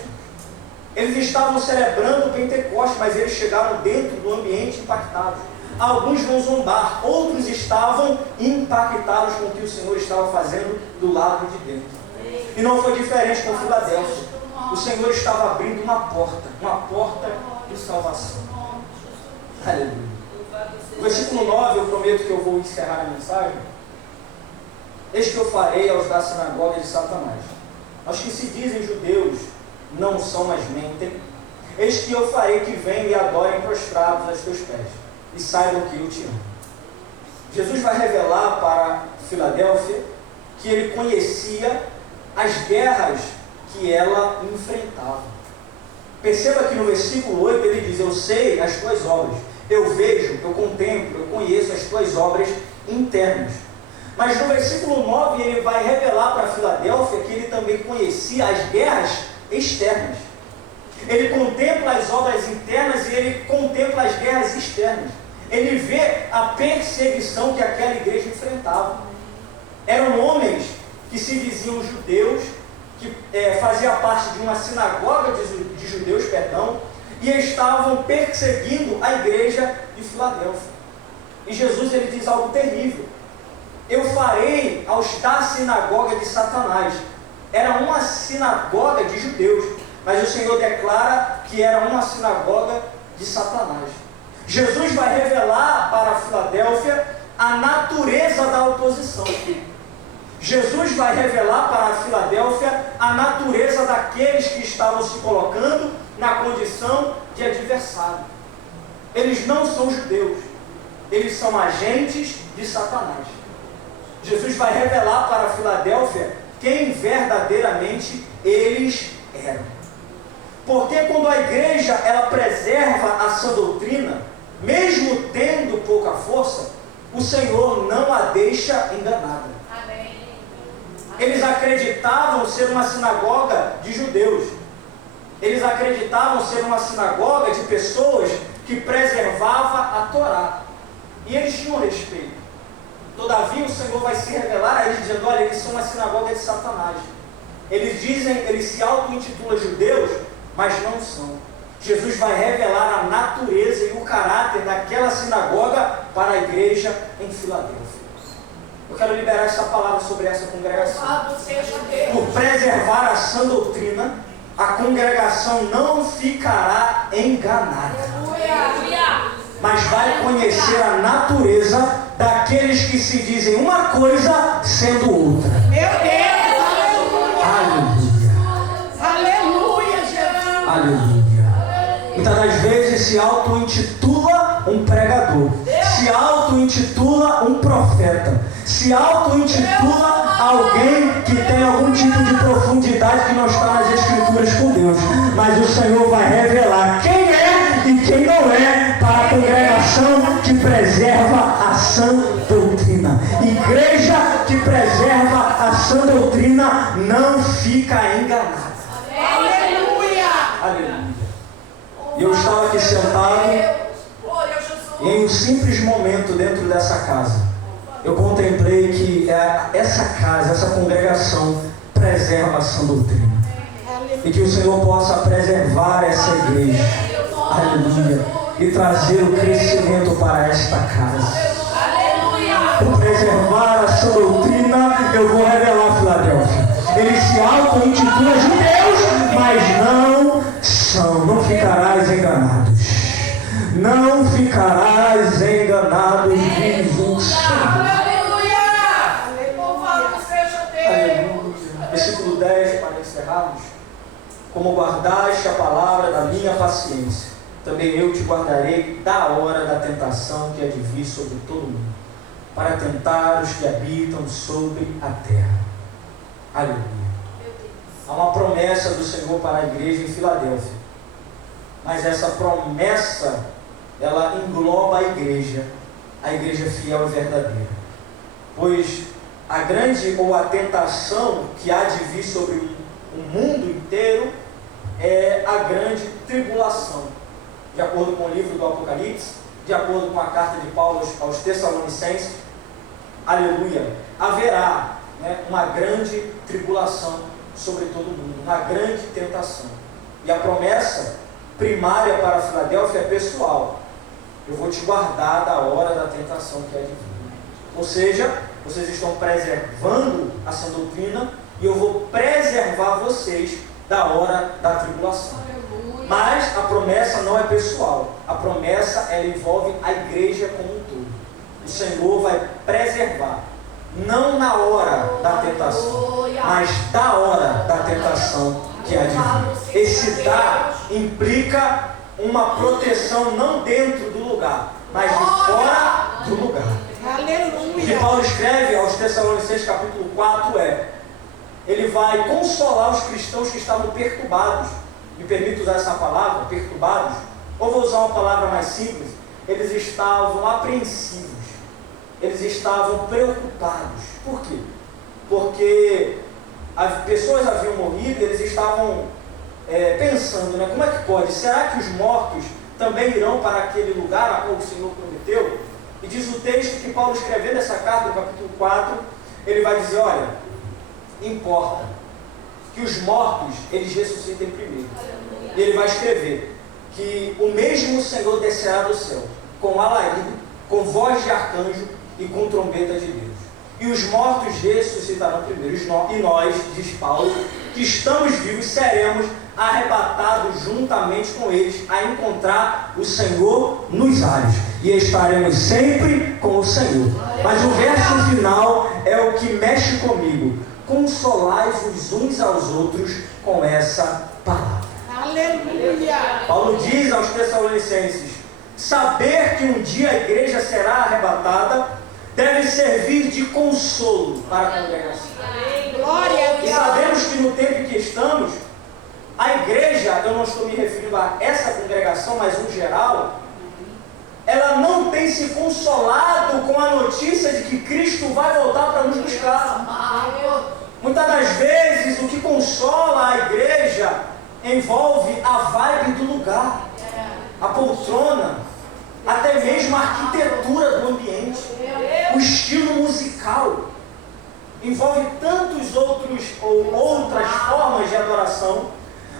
Eles estavam celebrando o Pentecostes, mas eles chegaram dentro do ambiente impactados. Alguns vão zombar, outros estavam impactados com o que o Senhor estava fazendo do lado de dentro. E não foi diferente com Filadélfia. O Senhor estava abrindo uma porta de salvação. Aleluia. No versículo 9, eu prometo que eu vou encerrar a mensagem. Eis que eu farei aos da sinagoga de Satanás. Aos que se dizem judeus, não são, mas mentem. Eis que eu farei que venham e adorem prostrados aos teus pés, e saibam que eu te amo. Jesus vai revelar para Filadélfia que ele conhecia as guerras que ela enfrentava. Perceba que no versículo 8 ele diz: eu sei as tuas obras, eu vejo, eu contemplo, eu conheço as tuas obras internas. Mas no versículo 9 ele vai revelar para Filadélfia que ele também conhecia as guerras externas. Ele contempla as obras internas e ele contempla as guerras externas. Ele vê a perseguição que aquela igreja enfrentava. Eram homens que se diziam judeus, que faziam parte de uma sinagoga de judeus, e estavam perseguindo a igreja de Filadélfia. E Jesus ele diz algo terrível: eu farei aos da sinagoga de Satanás. Era uma sinagoga de judeus, mas o Senhor declara que era uma sinagoga de Satanás. Jesus vai revelar para Filadélfia a natureza da oposição. Jesus vai revelar para a Filadélfia a natureza daqueles que estavam se colocando na condição de adversário. Eles não são judeus, eles são agentes de Satanás. Jesus vai revelar para a Filadélfia quem verdadeiramente eles eram. Porque quando a igreja ela preserva a sã doutrina, mesmo tendo pouca força, o Senhor não a deixa enganada. Amém. Eles acreditavam ser uma sinagoga de judeus. Eles acreditavam ser uma sinagoga de pessoas que preservava a Torá. E eles tinham respeito. Todavia o Senhor vai se revelar a eles dizendo: olha, eles são uma sinagoga de Satanás. Eles se auto-intitulam judeus, mas não são. Jesus vai revelar a natureza e o caráter daquela sinagoga para a igreja em Filadélfia. Eu quero liberar essa palavra sobre essa congregação. Louvado seja Deus. Por preservar a sã doutrina, a congregação não ficará enganada, mas vai conhecer a natureza daqueles que se dizem uma coisa sendo outra. Meu Deus, aleluia. Aleluia. Aleluia, Jesus. Aleluia. Muitas das vezes se auto-intitula um pregador, se auto-intitula um profeta, se auto-intitula alguém que tem algum tipo de profundidade que não está nas Escrituras com Deus. Mas o Senhor vai revelar quem é e quem não é para a congregação que preserva a sã doutrina. Igreja que preserva a sã doutrina não fica enganada. Aleluia. Aleluia. E eu estava aqui sentado e em um simples momento dentro dessa casa, eu contemplei que essa casa, essa congregação preserva a sã doutrina. E que o Senhor possa preservar essa igreja. Aleluia. E trazer o crescimento para esta casa. Por preservar a sã doutrina, eu vou revelar Filadélfia. Eles se auto-intitulam judeus, mas não são. Não ficarás enganados. Não ficarás enganados, diz o Senhor. Louvado seja Deus. Aleluia. Versículo 10, para encerrarmos. Como guardaste a palavra da minha paciência, também eu te guardarei da hora da tentação que há de vir sobre todo mundo, para tentar os que habitam sobre a terra. Aleluia. Há uma promessa do Senhor para a igreja em Filadélfia, mas essa promessa, ela engloba a igreja fiel e verdadeira, pois a grande ou a tentação que há de vir sobre o mundo inteiro é a grande tribulação, de acordo com o livro do Apocalipse, de acordo com a carta de Paulo aos Tessalonicenses. Aleluia, haverá uma grande tribulação sobre todo mundo, uma grande tentação, e a promessa primária para Filadélfia é pessoal: eu vou te guardar da hora da tentação que há de vir. Ou seja, vocês estão preservando a sã doutrina e eu vou preservar vocês da hora da tribulação. Mas a promessa não é pessoal, a promessa ela envolve a igreja como um todo. O Senhor vai preservar, não na hora da tentação, mas da hora da tentação que há de vir. Esse dar implica uma proteção não dentro do lugar, mas de fora do lugar. O que Paulo escreve aos Tessalonicenses capítulo 4 ele vai consolar os cristãos que estavam perturbados. Me permito usar essa palavra, perturbados, ou vou usar uma palavra mais simples: eles estavam apreensivos, eles estavam preocupados. Por quê? Porque as pessoas haviam morrido, eles estavam pensando, como é que pode? Será que os mortos também irão para aquele lugar a qual o Senhor prometeu? E diz o texto que Paulo, escrevendo essa carta, no capítulo 4, ele vai dizer: olha, importa que os mortos, eles ressuscitem primeiro. E ele vai escrever que o mesmo Senhor descerá do céu, com alarido, com voz de arcanjo e com trombeta de Deus. E os mortos ressuscitarão primeiro. E nós, diz Paulo, que estamos vivos, seremos arrebatados juntamente com eles a encontrar o Senhor nos ares. E estaremos sempre com o Senhor. Mas o verso final é o que mexe comigo: consolai-vos uns aos outros com essa palavra. Aleluia. Paulo diz aos Tessalonicenses: saber que um dia a igreja será arrebatada deve servir de consolo para a congregação. Glória a E Deus. sabemos que no tempo em que estamos, a igreja, eu não estou me referindo a essa congregação, mas no geral, ela não tem se consolado com a notícia de que Cristo vai voltar para nos buscar. Muitas das vezes o que consola a igreja envolve a vibe do lugar, a poltrona, até mesmo a arquitetura do ambiente, o estilo musical. Envolve tantos outras formas de adoração.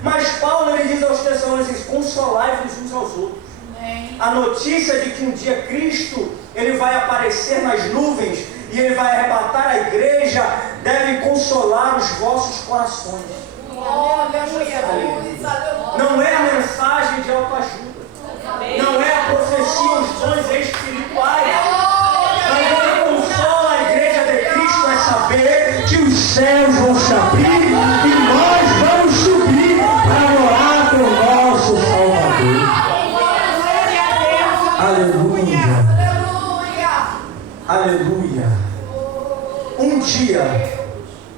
Mas Paulo, ele diz aos Tessalonicenses: consolai-vos uns aos outros. A notícia de que um dia Cristo, ele vai aparecer nas nuvens e Ele vai arrebatar a igreja, deve consolar os vossos corações. Não é a mensagem de autoajuda, não é a profecia, os dons espirituais, mas o que consola a igreja de Cristo é saber que os céus vão se abrir e nós vamos subir para morar com o nosso Salvador. Aleluia. Aleluia. Um dia,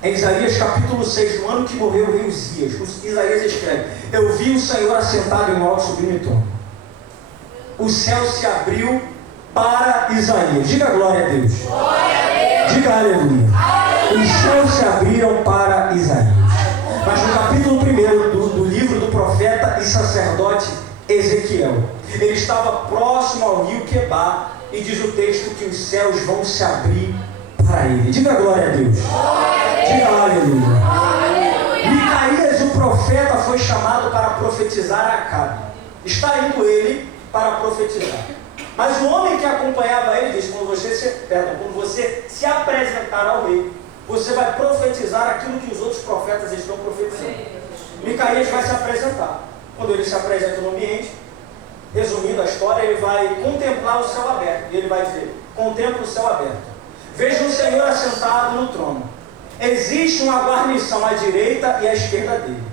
em Isaías capítulo 6, no ano que morreu o rei Uzias, Isaías escreve: eu vi o Senhor assentado em um alto sublime trono. O céu se abriu para Isaías. Diga glória a Deus. Diga aleluia. Os céus se abriram para Isaías. Mas no capítulo 1 do livro do profeta e sacerdote Ezequiel, ele estava próximo ao rio Quebar, e diz o texto que os céus vão se abrir para ele. Diga glória a Deus. Diga aleluia. Micaías, o profeta, foi chamado para profetizar a Acabe. Está indo ele para profetizar. Mas o homem que acompanhava ele disse: quando você se apresentar ao rei, você vai profetizar aquilo que os outros profetas estão profetizando. Micaías vai se apresentar. Quando ele se apresenta no ambiente, resumindo a história, ele vai contemplar o céu aberto. E ele vai dizer: contempla o céu aberto. Veja o Senhor assentado no trono. Existe uma guarnição à direita e à esquerda dele.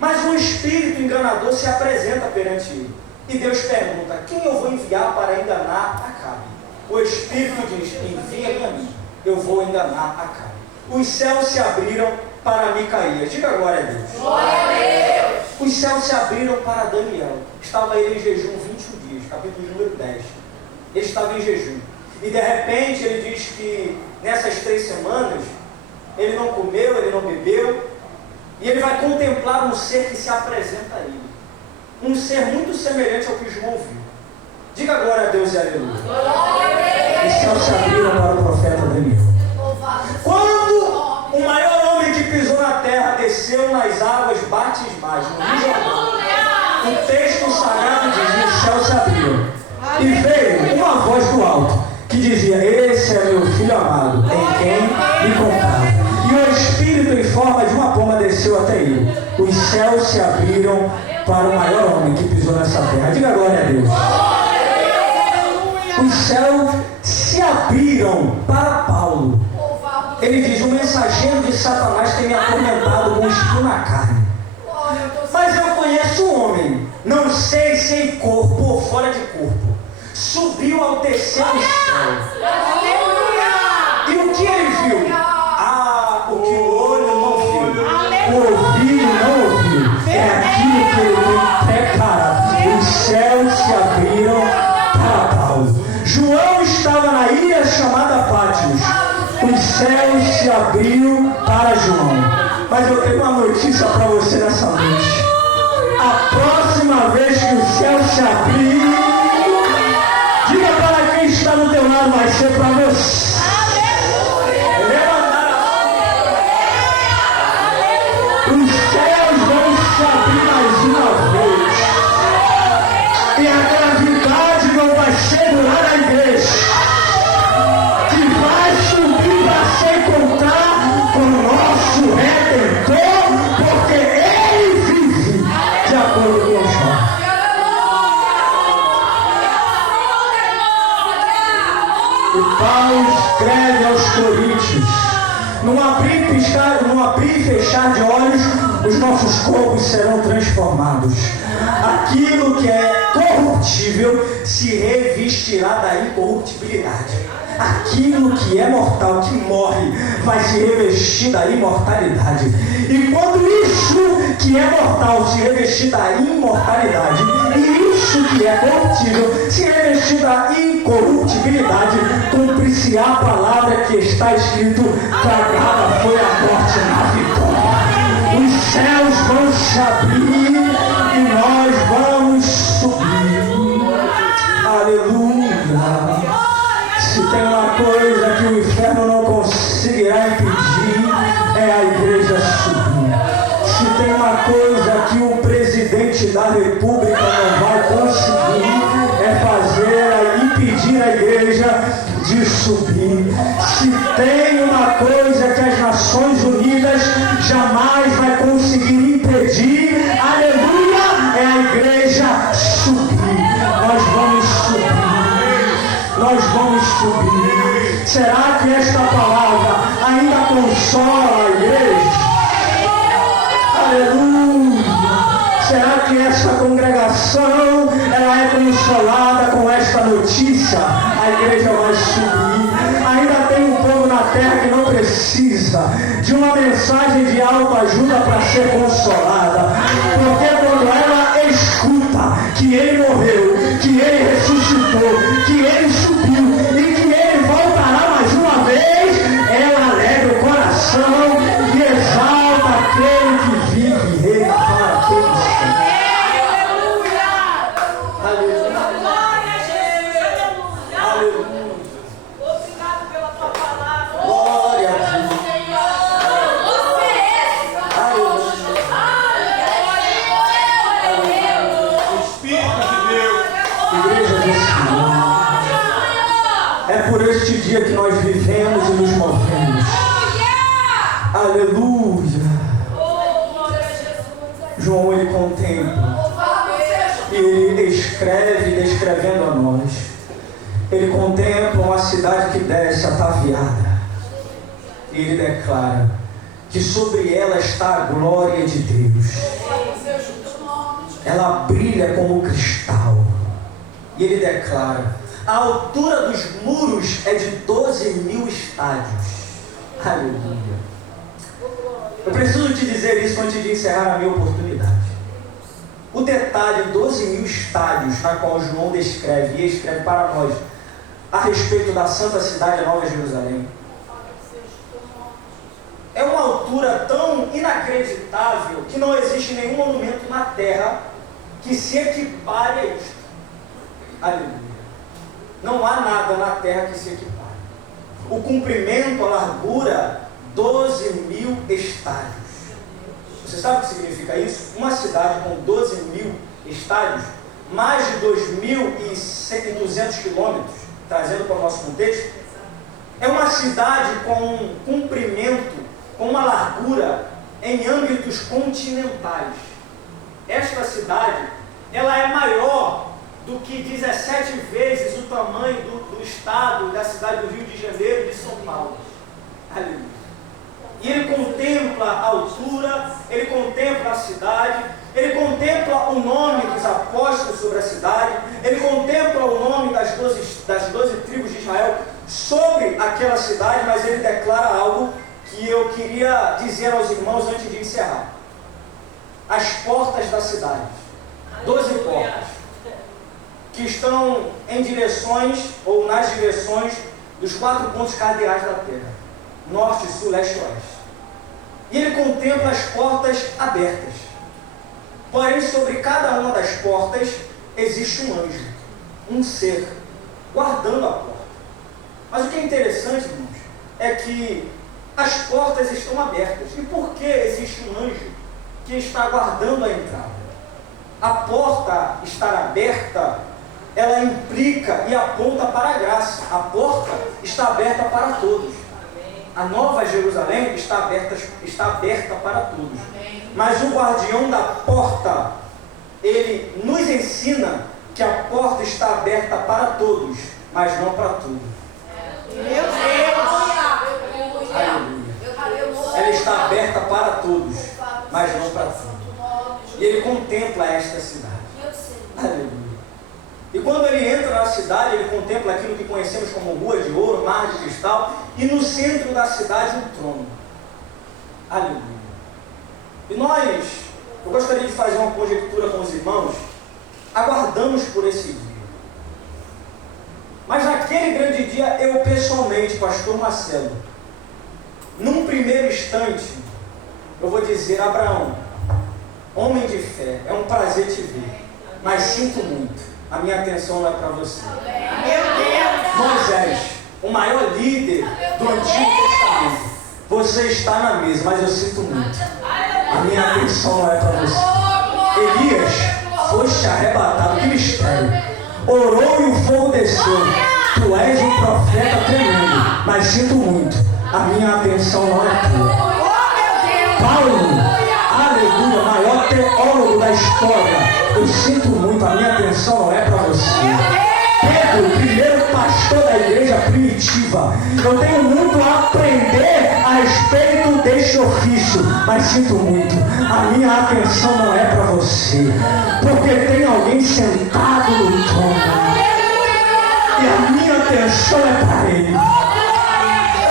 Mas um espírito enganador se apresenta perante ele. E Deus pergunta: quem eu vou enviar para enganar Acabe? O espírito diz: envia-me a mim, eu vou enganar Acabe. Os céus se abriram para Micaías. Diga glória a Deus. Glória a Deus. Os céus se abriram para Daniel. Estava ele em jejum 21 dias, capítulo número 10. Ele estava em jejum. E de repente ele diz que nessas 3 semanas ele não comeu, ele não bebeu, e ele vai contemplar um ser que se apresenta a ele. Um ser muito semelhante ao que João viu. Diga glória a Deus e aleluia. Os céus se abriram para o profeta Daniel. Quando o maior homem que pisou na terra desceu nas águas batismais, no Rio Jordão, o texto sagrado diz que os céus se abriram. E veio uma voz do alto que dizia: esse é meu filho amado, em quem me compraram. E o Espírito em forma de uma pomba desceu até ele. Os céus se abriram para o maior homem que pisou nessa terra. Diga glória a Deus. Os céus se abriram para Paulo. Ele diz: o mensageiro de Satanás tem me atormentado com um espinho na carne. Mas eu conheço um homem, não sei se em corpo ou fora de corpo, subiu ao terceiro céu. E o que ele viu? O que o olho não viu, o ouvido não ouviu, é aquilo que ele prepara. Os céus se abriram para Paulo. João estava na ilha chamada Pátios. Os céus se abriram para João. Mas eu tenho uma notícia para você nessa noite. A próxima vez que o céu se abrir, diga para quem está no teu lado: vai ser para você. Os céus vão se abrir mais uma vez. E a gravidade não vai segurar a igreja, que vai subir para se encontrar com o nosso Redentor, porque Ele vive de acordo com o João. E Paulo escreve aos Coríntios: num abrir e fechar de olhos, os nossos corpos serão transformados. Aquilo que é corruptível se revestirá da incorruptibilidade. Aquilo que é mortal, que morre, vai se revestir da imortalidade. E quando isso que é mortal se revestir da imortalidade, e isso que é corruptível se revestir da incorruptibilidade, cumprir-se a palavra que está escrito: tragada foi a morte na vitória. Os céus vão se abrir e nós vamos subir. Aleluia. Se tem uma coisa que o inferno não conseguirá impedir, é a igreja subir. Se tem uma coisa que o presidente da república não vai conseguir, é impedir a igreja de de subir. Se tem uma coisa que as Nações Unidas jamais vai conseguir impedir, aleluia, é a igreja subir. Nós vamos subir. Nós vamos subir. Será que esta palavra ainda consola a igreja? Aleluia. Será que essa congregação ela é consolada com esta notícia? A igreja vai subir. Ainda tem um povo na terra que não precisa de uma mensagem de autoajuda para ser consolada. Porque quando ela escuta que ele morreu, que ele ressuscitou, que ele subiu e que ele voltará mais uma vez, ela alegra o coração e exalta aquele que vive e reina para todos. Por este dia que nós vivemos e nos movemos. Aleluia. João, ele contempla e ele escreve, descrevendo a nós. Ele contempla uma cidade que desce ataviada e ele declara que sobre ela está a glória de Deus. Ela brilha como cristal e ele declara: a altura dos muros é de 12.000 estádios. Aleluia. Eu preciso te dizer isso antes de encerrar a minha oportunidade. O detalhe, 12.000 estádios, na qual João descreve e escreve para nós a respeito da santa cidade, a Nova Jerusalém, é uma altura tão inacreditável que não existe nenhum monumento na terra que se equipare a isto. Aleluia. Não há nada na terra que se equipare. O comprimento, a largura, 12.000 estádios. Você sabe o que significa isso? Uma cidade com 12.000 estádios, mais de 2.200 quilômetros, trazendo para o nosso contexto, é uma cidade com um comprimento, com uma largura em âmbitos continentais. Esta cidade, ela é maior do que 17 vezes o tamanho do estado, da cidade do Rio de Janeiro e de São Paulo. Aleluia. E ele contempla a altura, ele contempla a cidade, ele contempla o nome dos apóstolos sobre a cidade, ele contempla o nome das 12 tribos de Israel sobre aquela cidade, mas ele declara algo que eu queria dizer aos irmãos antes de encerrar. As portas da cidade, 12 portas, que estão em direções ou nas direções dos 4 pontos cardeais da terra: norte, sul, leste e oeste. E ele contempla as portas abertas. Porém, sobre cada uma das portas existe um anjo, um ser, guardando a porta. Mas o que é interessante, irmãos, é que as portas estão abertas. E por que existe um anjo que está guardando a entrada? A porta estar aberta, ela implica e aponta para a graça. A porta está aberta para todos. A Nova Jerusalém está aberta para todos. Mas o guardião da porta, ele nos ensina que a porta está aberta para todos, mas não para tudo. Meu Deus! Aleluia. Ela está aberta para todos, mas não para tudo. E ele contempla esta cidade. Aleluia. E quando ele entra na cidade, ele contempla aquilo que conhecemos como rua de ouro, mar de cristal, e no centro da cidade um trono. Aleluia. E eu gostaria de fazer uma conjectura com os irmãos, aguardamos por esse dia. Mas naquele grande dia, eu pessoalmente, pastor Marcelo, num primeiro instante, eu vou dizer: Abraão, homem de fé, é um prazer te ver, mas sinto muito, a minha atenção não é para você. Meu Deus! Moisés, o maior líder do Antigo Testamento, você está na mesa, mas eu sinto muito, a minha atenção não é para você. Elias, foste arrebatado, que mistério, orou e o fogo desceu, Tu és um profeta tremendo, mas sinto muito, a minha atenção não é tua. Paulo, aleluia, maior teólogo da história, eu sinto muito, a minha atenção não é para você. Pedro, primeiro pastor da igreja primitiva, eu tenho muito a aprender a respeito deste ofício, mas sinto muito, a minha atenção não é para você, porque tem alguém sentado no trono, e a minha atenção é para ele.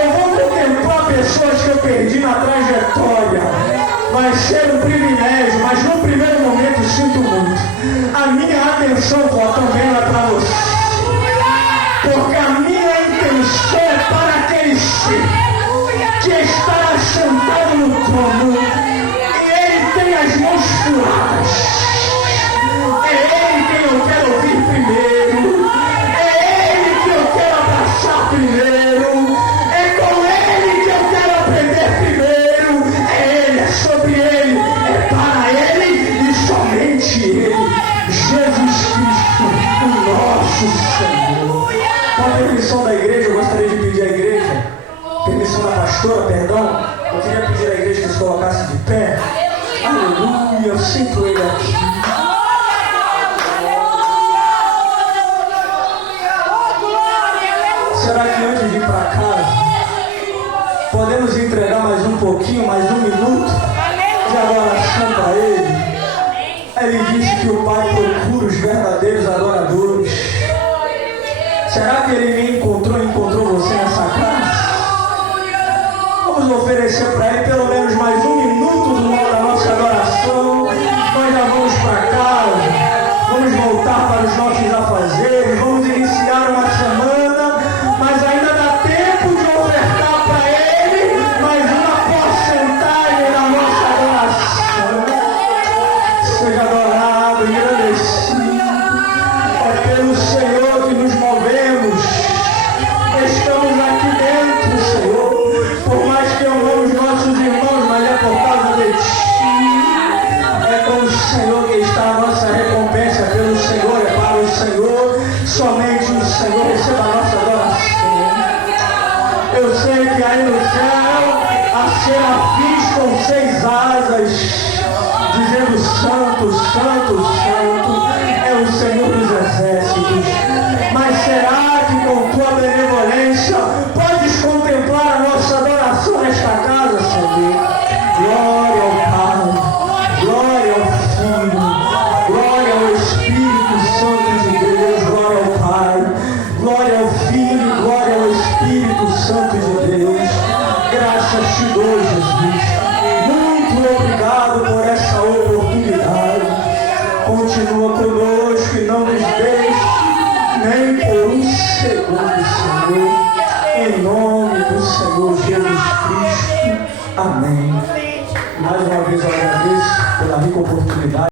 Eu vou contemplar pessoas que eu perdi na trajetória, vai ser um privilégio, mas no primeiro momento sinto muito, a minha atenção também não é para você. Porque a minha intenção é para aquele ser que está sentado no trono e ele tem as mãos furadas. É ele quem eu quero ouvir primeiro. É ele que eu quero abraçar primeiro. É com ele que eu quero aprender primeiro. É ele, é sobre ele, é para ele e somente ele. Jesus Cristo, o nosso Senhor. Com a permissão da igreja, eu gostaria de pedir à igreja, permissão da pastora, perdão, eu queria pedir à igreja que se colocasse de pé. Aleluia, eu sinto ele aqui. Será que antes de ir para casa, podemos entregar mais um pouquinho, mais um minuto de adoração para ele? Ele disse que o Pai procura os verdadeiros adoradores. Será que ele encontrou você nessa casa? Vamos oferecer para ele pelo menos mais um minuto da nossa adoração. Nós já vamos para casa, vamos voltar para os nossos afazeres, vamos iniciar uma semana, mas ainda dá tempo de ofertar para ele mais uma porcentagem da nossa adoração. Seja adorado e agradecido. É pelo Senhor que nos movemos. Estamos aqui dentro, Senhor. Por mais que amamos nossos irmãos, mas é por causa de Ti. É com o Senhor que está a nossa recompensa. É pelo Senhor, é para o Senhor. Somente o Senhor receba a nossa adoração. Eu sei que aí no céu a serafins com 6 asas, dizendo Santo, Santo, Santo, é o Senhor dos exércitos. Mas será que com tua benevolência podes contemplar a nossa adoração nesta casa, Senhor? Glória ao Pai, glória ao Filho, glória ao Espírito Santo de Deus, glória ao Pai, glória ao Filho, glória ao Espírito Santo de Deus. Graças te dou, Jesus. Muito obrigado por essa oportunidade. Continua conosco e não nos deixe nem por um segundo, Senhor. Em nome do Senhor Jesus Cristo. Amém. Mais uma vez eu agradeço pela rica oportunidade.